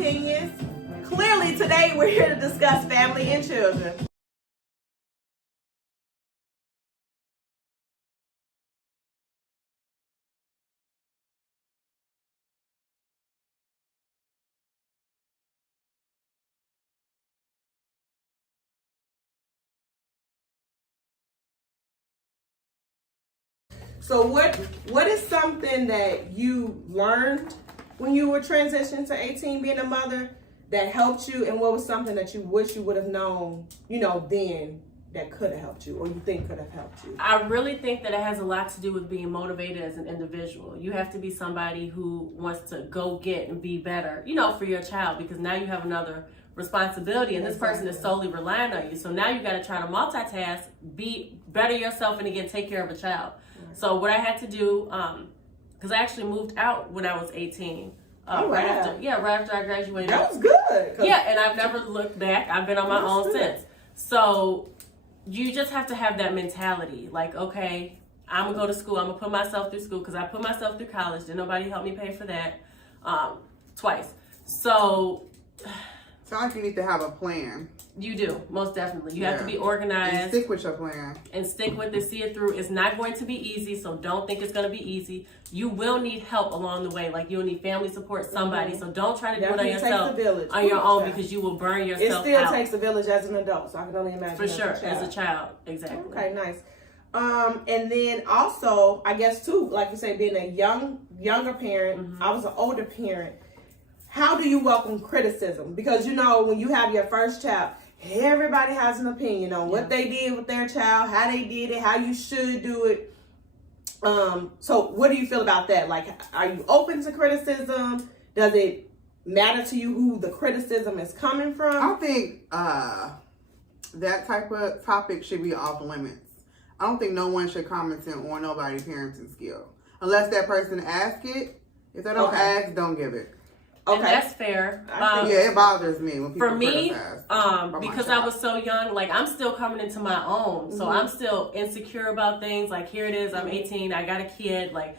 opinions. Clearly, today we're here to discuss family and children. So what is something that you learned when you were transitioning to 18 being a mother that helped you, and what was something that you wish you would have known, then that could have helped you, or you think could have helped you? I really think that it has a lot to do with being motivated as an individual. You have to be somebody who wants to go get and be better, for your child, because now you have another responsibility, and this person is solely relying on you. So now you got to try to multitask, be better yourself, and again, take care of a child. So what I had to do, because I actually moved out when I was 18. Right after I graduated. That was good. Yeah, and I've never looked back. I've been on my own since. So you just have to have that mentality. Like, okay, I'm going to go to school. I'm going to put myself through school, because I put myself through college. Didn't nobody help me pay for that twice. So sounds like you need to have a plan. You do, most definitely. You have to be organized. And stick with your plan. And stick with it, see it through. It's not going to be easy, so don't think it's going to be easy. You will need help along the way. Like, you'll need family support, somebody. So don't try to do it on yourself, on your own, because you will burn yourself out. It still takes a village as an adult, so I can only imagine. For sure, as a child. Exactly. Okay, nice. And then also, I guess too, like you say, being a younger parent, I was an older parent. How do you welcome criticism? Because, when you have your first child, everybody has an opinion on what they did with their child, how they did it, how you should do it. So what do you feel about that? Like, are you open to criticism? Does it matter to you who the criticism is coming from? I think that type of topic should be off limits. I don't think no one should comment on nobody's parenting skill. Unless that person asks it. If they don't ask, don't give it. And that's fair. It bothers me when people criticize. For me, because I was so young, like, I'm still coming into my own. So I'm still insecure about things. Like, here it is, I'm 18, I got a kid. Like,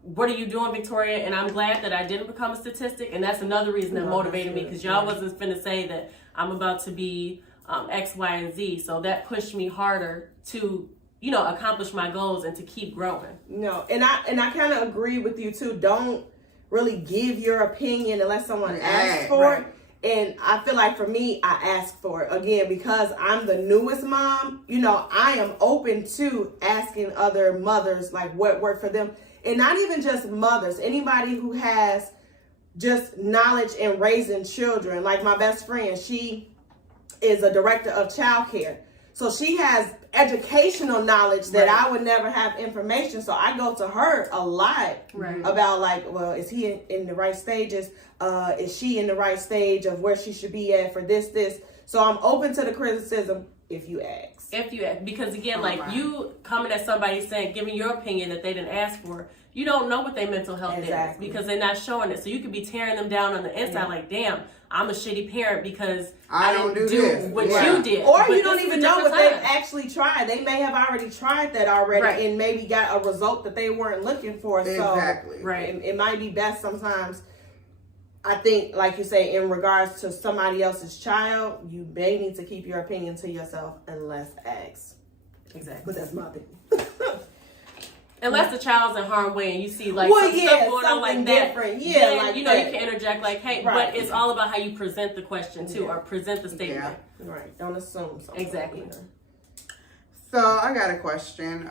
what are you doing, Victoria? And I'm glad that I didn't become a statistic. And that's another reason that motivated me, because y'all wasn't finna say that I'm about to be X, Y, and Z. So that pushed me harder to, accomplish my goals and to keep growing. No, and I kind of agree with you too. Don't really give your opinion unless someone asks for it. And I feel like for me, I ask for it. Again, because I'm the newest mom, I am open to asking other mothers, like, what worked for them. And not even just mothers, anybody who has just knowledge in raising children. Like my best friend, she is a director of childcare. So she has educational knowledge that I would never have information. So I go to her a lot about, like, well, is he in the right stages? Is she in the right stage of where she should be at for this? So I'm open to the criticism if you ask. Because again, you coming at somebody saying, giving your opinion that they didn't ask for, you don't know what their mental health is, because they're not showing it. So you could be tearing them down on the inside, like, damn, I'm a shitty parent because I didn't do what you did. Or you don't even know what they've actually tried. They may have already tried that already and maybe got a result that they weren't looking for. Exactly. So it might be best sometimes. I think, like you say, in regards to somebody else's child, you may need to keep your opinion to yourself unless asked. Exactly. But that's my opinion. Unless the child's in harm's way and you see, like, some stuff going on like that. Different. Then, like you can interject, like, hey, but it's all about how you present the question, too, or present the statement. Right. Don't assume something. Exactly. So, I got a question.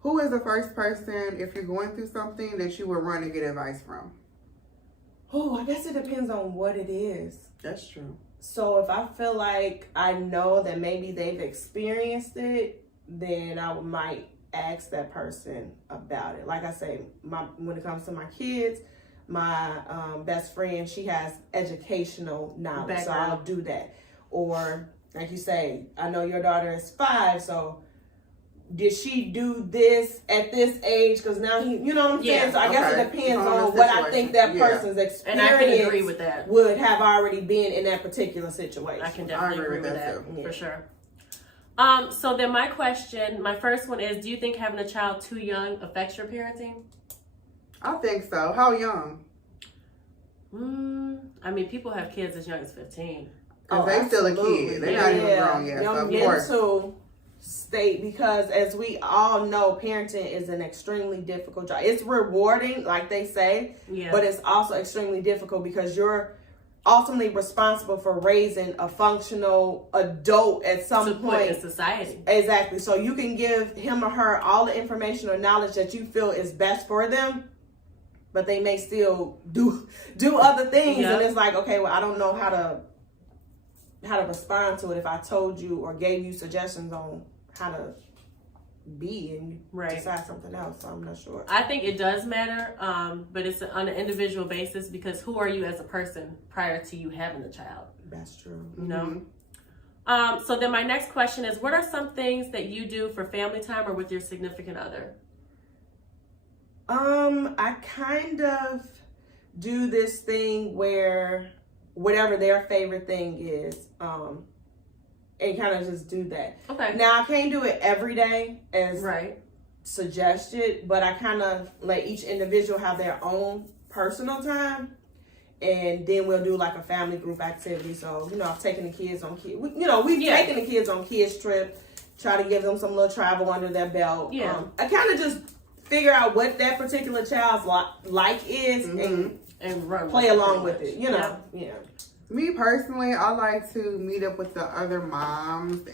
Who is the first person, if you're going through something, that you would run and get advice from? Oh, I guess it depends on what it is. That's true. So, if I feel like I know that maybe they've experienced it, then I might ask that person about it. Like I say, when it comes to my kids, my best friend, she has educational knowledge, so I'll do that. Or like you say, I know your daughter is 5, so did she do this at this age? Because now you know what I'm saying? So I guess it depends on what I think that person's experience and I can agree with that. Would have already been in that particular situation. I can definitely agree with that for sure. So then my first one is, do you think having a child too young affects your parenting? I think so. How young? I mean, people have kids as young as 15. Because they still a kid. They're not even grown yet. So of course. Mental state, because as we all know, parenting is an extremely difficult job. It's rewarding, like they say, but it's also extremely difficult because you're ultimately responsible for raising a functional adult at some point in society. Exactly. So you can give him or her all the information or knowledge that you feel is best for them, but they may still do other things, and it's like, okay, well, I don't know how to respond to it if I told you or gave you suggestions on how to be and you decide something else. So I'm not sure. I think it does matter, but it's on an individual basis, because who are you as a person prior to you having a child? That's true. You know? So then my next question is, what are some things that you do for family time or with your significant other? I kind of do this thing where whatever their favorite thing is, and kind of just do that. Okay. Now I can't do it every day as suggested, but I kind of let each individual have their own personal time, and then we'll do like a family group activity. So I've taken the kids on we've taken the kids on kids trip, try to give them some little travel under their belt. I kind of just figure out what that particular child's like is and run play along with it. Me personally, I like to meet up with the other moms.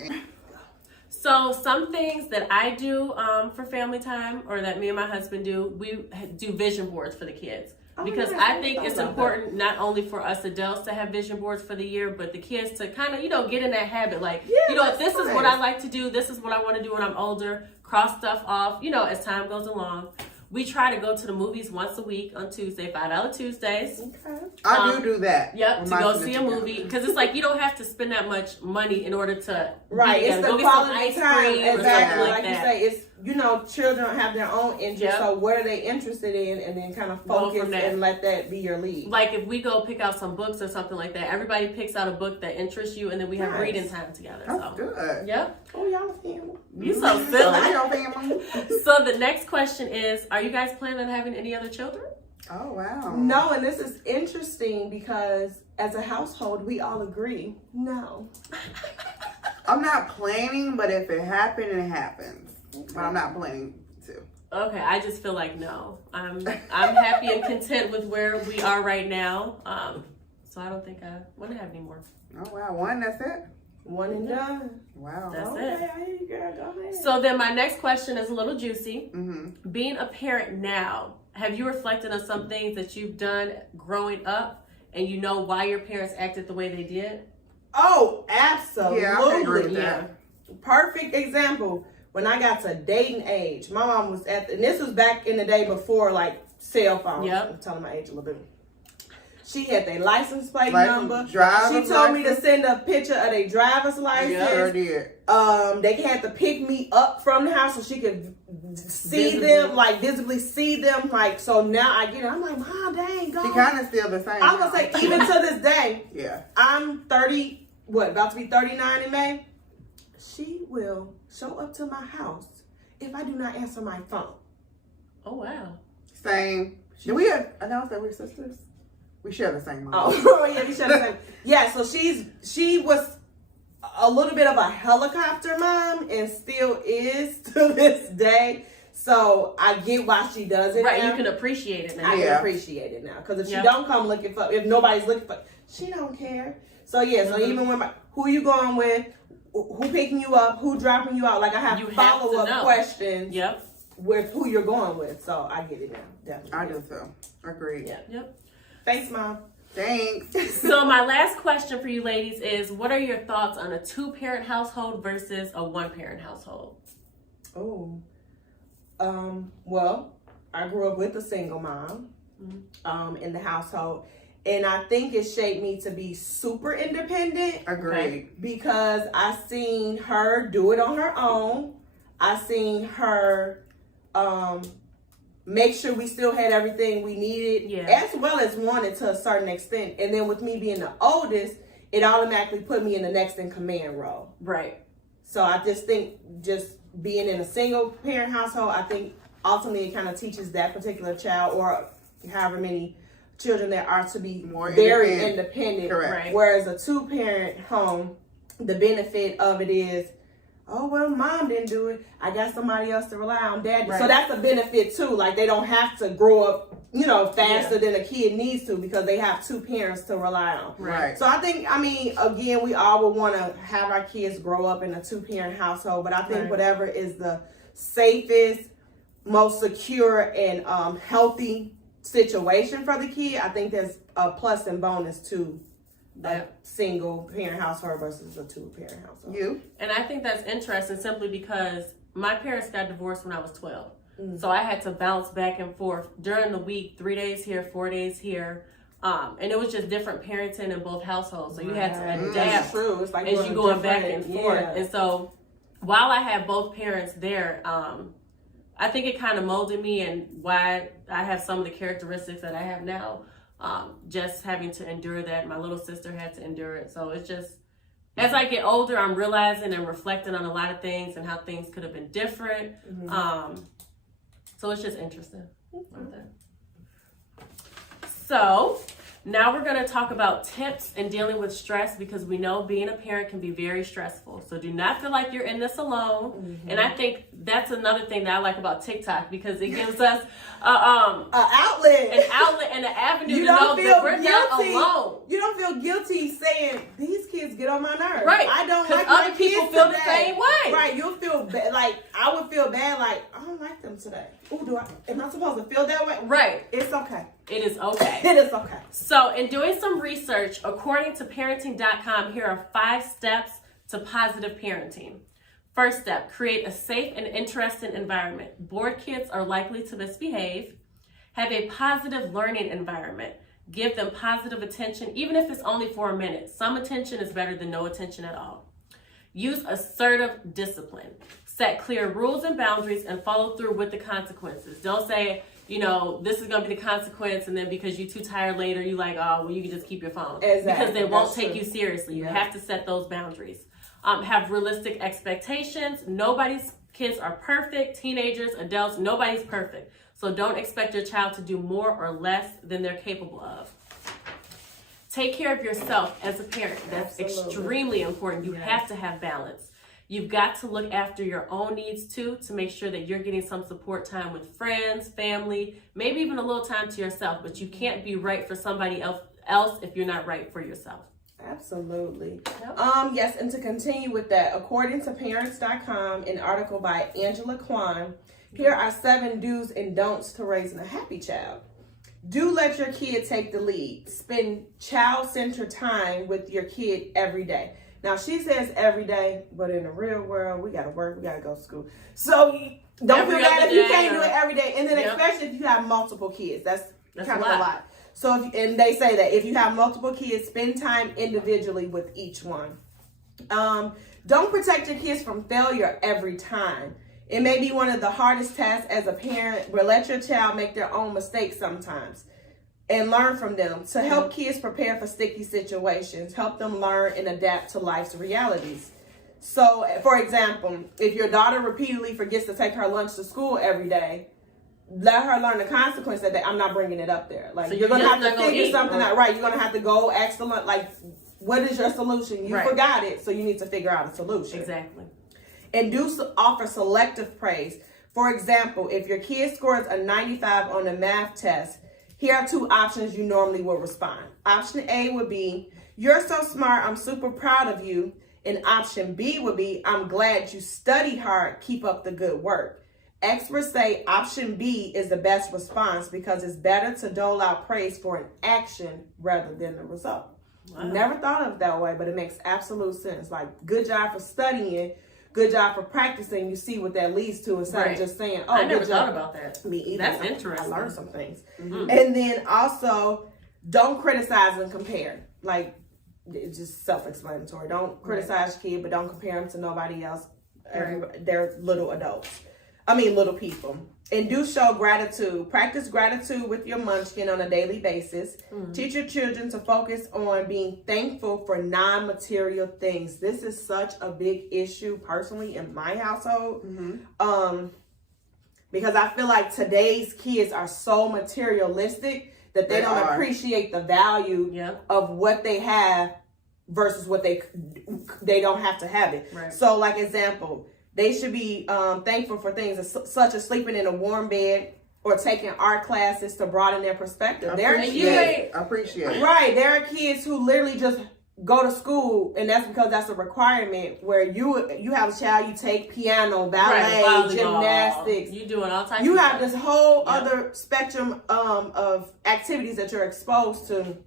So some things that I do for family time, or that me and my husband do, we do vision boards for the kids. Because I think it's important not only for us adults to have vision boards for the year, but the kids to kind of, get in that habit. Like, this is what I like to do. This is what I want to do when I'm older. Cross stuff off, as time goes along. We try to go to the movies once a week on Tuesday, $5 Tuesdays. Okay. I do that. Yep, to go see a movie. Because it's like you don't have to spend that much money in order to it's the quality time. Exactly, like you say, it's children have their own interests. So what are they interested in, and then kind of focus and let that be your lead. Like if we go pick out some books or something like that, everybody picks out a book that interests you, and then we have reading time together. That's good. Yep. Oh, y'all a family. You so silly. So the next question is, are you guys planning on having any other children? Oh, wow. No, and this is interesting because as a household, we all agree, no. I'm not planning, but if it happened, it happens. But I'm not planning to. Okay, I just feel like no. I'm happy and content with where we are right now. So I don't think I want to have any more. Oh, wow. One, that's it? One and done. Wow. That's it. I hear you, girl. Go ahead. So then my next question is a little juicy. Mm-hmm. Being a parent now, have you reflected on some things that you've done growing up and you know why your parents acted the way they did? Oh, absolutely. Yeah, I agree with that. Perfect example. When I got to dating age, my mom was and this was back in the day before like cell phones. Yep. I'm telling my age a little bit. She had their license plate number. Driver's she told me to send a picture of their driver's license. Yeah, sure did. They had to pick me up from the house so she could see them, like visibly see them. Like, so now I get it. I'm like, Mom, dang, go. She kind of still the same. I was like, even to this day. Yeah. I'm 30, about to be 39 in May. She will show up to my house if I do not answer my phone. Oh, wow. Same. Did we announce that we're sisters? We share the same mom. Oh, yeah, we share the same. Yeah, so she was a little bit of a helicopter mom and still is to this day. So I get why she does it. Right, now. you can appreciate it now. I can appreciate it now. Because if she don't come looking for, if nobody's looking for, she don't care. So yeah, so even when who you going with, who picking you up, who dropping you out, like I have follow-up questions with who you're going with. So I get it now, definitely. I do too. Agreed. Yep. Thanks, Mom. Thanks. So my last question for you ladies is, what are your thoughts on a 2-parent household versus a 1-parent household? Oh, well, I grew up with a single mom in the household, and I think it shaped me to be super independent. Agreed. Because I seen her do it on her own. I seen her make sure we still had everything we needed, as well as wanted to a certain extent. And then with me being the oldest, it automatically put me in the next in command role. Right. So I just think just being in a single parent household, I think ultimately it kind of teaches that particular child or however many children that are to be More very independent. Correct. Right. Whereas a 2-parent home, the benefit of it is, oh, well, mom didn't do it. I got somebody else to rely on, dad. Right. So that's a benefit too. Like, they don't have to grow up, faster than a kid needs to because they have 2 parents to rely on. Right. So I think, again, we all would want to have our kids grow up in a 2-parent household, but I think whatever is the safest, most secure, and healthy situation for the kid, I think there's a plus and bonus to that single parent household versus a 2-parent household. You? And I think that's interesting simply because my parents got divorced when I was 12. So I had to bounce back and forth during the week, 3 days here, 4 days here. And it was just different parenting in both households. So you had to adapt That's true. It's like as you going back and forth. Yeah. And so while I had both parents there, I think it kind of molded me and why I have some of the characteristics that I have now. Just having to endure that. My little sister had to endure it. So it's just, as I get older, I'm realizing and reflecting on a lot of things and how things could have been different. So it's just interesting. So now we're going to talk about tips in dealing with stress because we know being a parent can be very stressful. So do not feel like you're in this alone. And I think that's another thing that I like about TikTok because it gives us an outlet and an avenue to know that we're not alone. You don't feel guilty saying these kids get on my nerves. Right. I don't like other my people kids feel today. the same way. Right. You'll feel bad. Like, I would feel bad. Like, I don't like them today. Ooh, am I supposed to feel that way? Right. It's okay. It is okay. It is okay. So in doing some research, according to parenting.com, here are 5 steps to positive parenting. First step, create a safe and interesting environment. Bored kids are likely to misbehave. Have a positive learning environment. Give them positive attention, even if it's only for a minute. Some attention is better than no attention at all. Use assertive discipline. Set clear rules and boundaries and follow through with the consequences. Don't say, this is going to be the consequence, and then because you're too tired later, you like, oh, well, you can just keep your phone. Exactly. Because they won't That's take true. you seriously. You have to set those boundaries. Have realistic expectations. Nobody's kids are perfect. Teenagers, adults, nobody's perfect. So don't expect your child to do more or less than they're capable of. Take care of yourself as a parent. That's extremely important. You have to have balance. You've got to look after your own needs too, to make sure that you're getting some support time with friends, family, maybe even a little time to yourself, but you can't be right for somebody else if you're not right for yourself. Absolutely. Yep. Yes, and to continue with that, according to parents.com, an article by Angela Kwan, here are 7 do's and don'ts to raising a happy child. Do let your kid take the lead. Spend child-centered time with your kid every day. Now, she says every day, but in the real world, we got to work, we got to go to school. So don't feel bad if you can't do it every day. And then especially if you have multiple kids, that's kind of a lot. So, and they say that if you have multiple kids, spend time individually with each one. Don't protect your kids from failure every time. It may be one of the hardest tasks as a parent, but let your child make their own mistakes sometimes and learn from them. To help kids prepare for sticky situations, help them learn and adapt to life's realities. So, for example, if your daughter repeatedly forgets to take her lunch to school every day, let her learn the consequence that I'm not bringing it up there. Like, so you're going to have to figure something out. Right. You're going to have to go ask the lunch, like, what is your solution? You forgot it, so you need to figure out a solution. Exactly. And offer selective praise. For example, if your kid scores a 95 on a math test, here are 2 options you normally will respond. Option A would be, you're so smart, I'm super proud of you. And option B would be, I'm glad you studied hard, keep up the good work. Experts say option B is the best response because it's better to dole out praise for an action rather than the result. Wow. Never thought of it that way, but it makes absolute sense. Like, good job for studying, good job for practicing. You see what that leads to instead of just saying, oh, I never good job. thought about that. Me either. That's interesting. I learned some things. Mm-hmm. And then also, don't criticize and compare. Like, it's just self-explanatory. Don't criticize your kid, but don't compare them to nobody else. They're little people. And do show gratitude. Practice gratitude with your munchkin on a daily basis. Mm-hmm. Teach your children to focus on being thankful for non-material things. This is such a big issue personally in my household. Mm-hmm. Because I feel like today's kids are so materialistic that they don't appreciate the value of what they have versus what they don't have to have it. Right. So, like example, they should be thankful for things such as sleeping in a warm bed or taking art classes to broaden their perspective. Appreciate. Right. There are kids who literally just go to school, and that's because that's a requirement where you have a child, you take piano, ballet, gymnastics. You doing all types You of have stuff. this whole other spectrum of activities that you're exposed to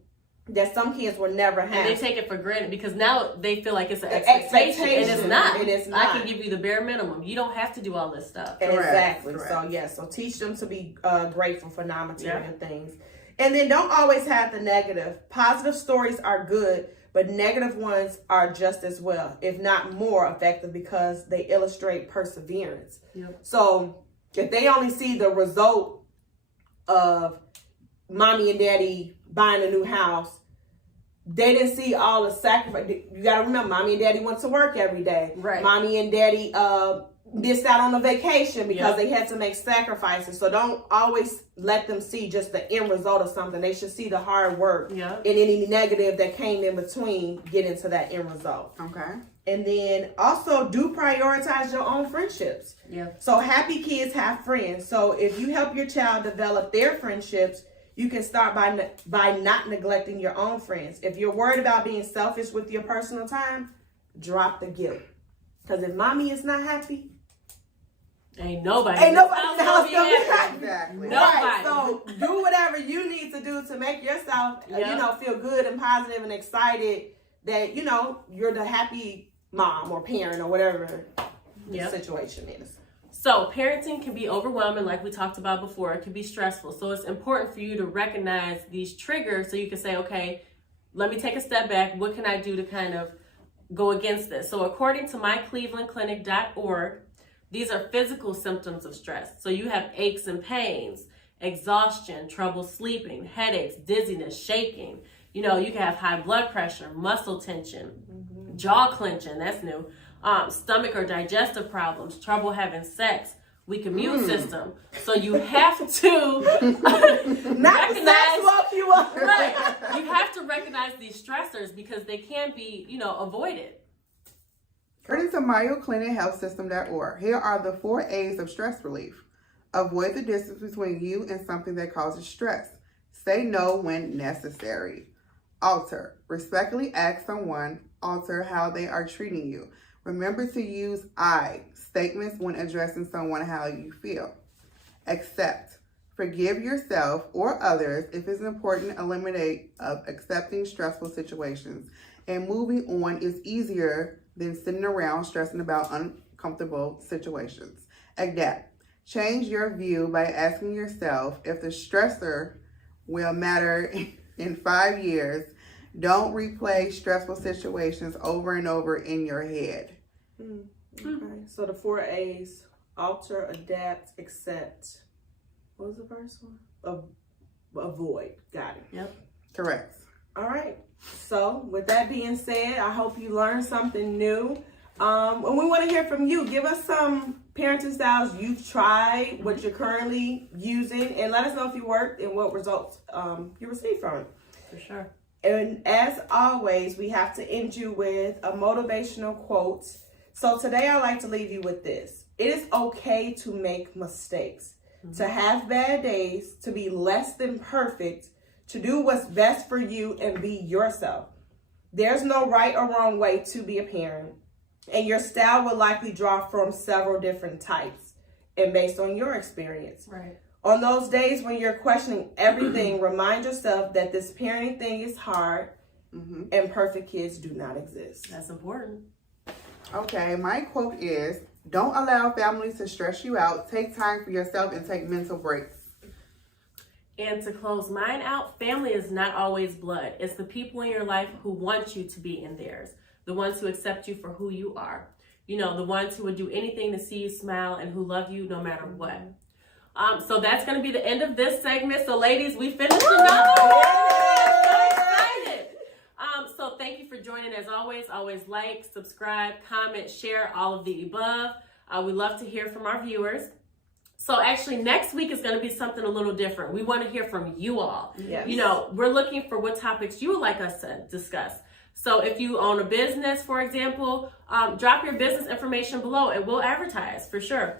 that some kids will never have. And they take it for granted because now they feel like it's an expectation. And it's not. And it's not. I can give you the bare minimum. You don't have to do all this stuff. Exactly. Correct. So teach them to be grateful for non-material things. And then don't always have the negative. Positive stories are good, but negative ones are just as well, if not more effective, because they illustrate perseverance. Yep. So if they only see the result of mommy and daddy buying a new house, they didn't see all the sacrifice. You got to remember, mommy and daddy went to work every day. Right. Mommy and daddy missed out on a vacation because they had to make sacrifices. So don't always let them see just the end result of something. They should see the hard work and any negative that came in between getting to that end result. Okay. And then also do prioritize your own friendships. Yeah. So happy kids have friends. So if you help your child develop their friendships, you can start by not neglecting your own friends. If you're worried about being selfish with your personal time, drop the guilt. Because if mommy is not happy, ain't nobody in the house gonna be happy. Exactly. Nobody. Right. So do whatever you need to do to make yourself, feel good and positive and excited that, you're the happy mom or parent or whatever the situation is. So parenting can be overwhelming, like we talked about before. It can be stressful. So it's important for you to recognize these triggers so you can say, okay, let me take a step back. What can I do to kind of go against this? So according to myclevelandclinic.org, these are physical symptoms of stress. So you have aches and pains, exhaustion, trouble sleeping, headaches, dizziness, shaking. You can have high blood pressure, muscle tension, jaw clenching, that's new, stomach or digestive problems, trouble having sex, weak immune system. So you have to recognize, right, you have to recognize these stressors because they can be, avoided. According to MayoClinicHealthSystem.org, here are the 4 A's of stress relief. Avoid the distance between you and something that causes stress. Say no when necessary. Alter. Respectfully ask someone, alter how they are treating you. Remember to use I statements when addressing someone how you feel. Accept. Forgive yourself or others if it's important. Eliminate of accepting stressful situations. And moving on is easier than sitting around stressing about uncomfortable situations. Adapt. Change your view by asking yourself if the stressor will matter in 5 years. Don't replay stressful situations over and over in your head. Okay. So the 4 A's: alter, adapt, accept. What was the first one? Avoid. Got it. Yep. Correct. All right. So with that being said, I hope you learned something new. And we want to hear from you. Give us some parenting styles you've tried, what you're currently using, and let us know if you worked and what results you received from it. For sure. And as always, we have to end you with a motivational quote. So today I'd like to leave you with this. It is okay to make mistakes, to have bad days, to be less than perfect, to do what's best for you and be yourself. There's no right or wrong way to be a parent, and your style will likely draw from several different types and based on your experience. Right. On those days when you're questioning everything, remind yourself that this parenting thing is hard and perfect kids do not exist. That's important. Okay, my quote is, don't allow families to stress you out. Take time for yourself and take mental breaks. And to close mine out, family is not always blood. It's the people in your life who want you to be in theirs. The ones who accept you for who you are. The ones who would do anything to see you smile and who love you no matter what. So that's going to be the end of this segment. So ladies, we finished another one. I'm so excited. So thank you for joining. As always like, subscribe, comment, share, all of the above. We love to hear from our viewers. So actually next week is going to be something a little different. We want to hear from you all. Yes. You know, we're looking for what topics you would like us to discuss. So if you own a business, for example, drop your business information below and we'll advertise for sure.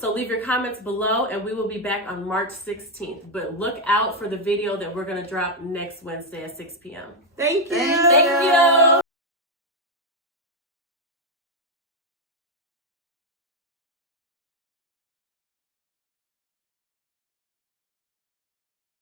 So leave your comments below and we will be back on March 16th. But look out for the video that we're going to drop next Wednesday at 6 p.m. Thank you. Thank you.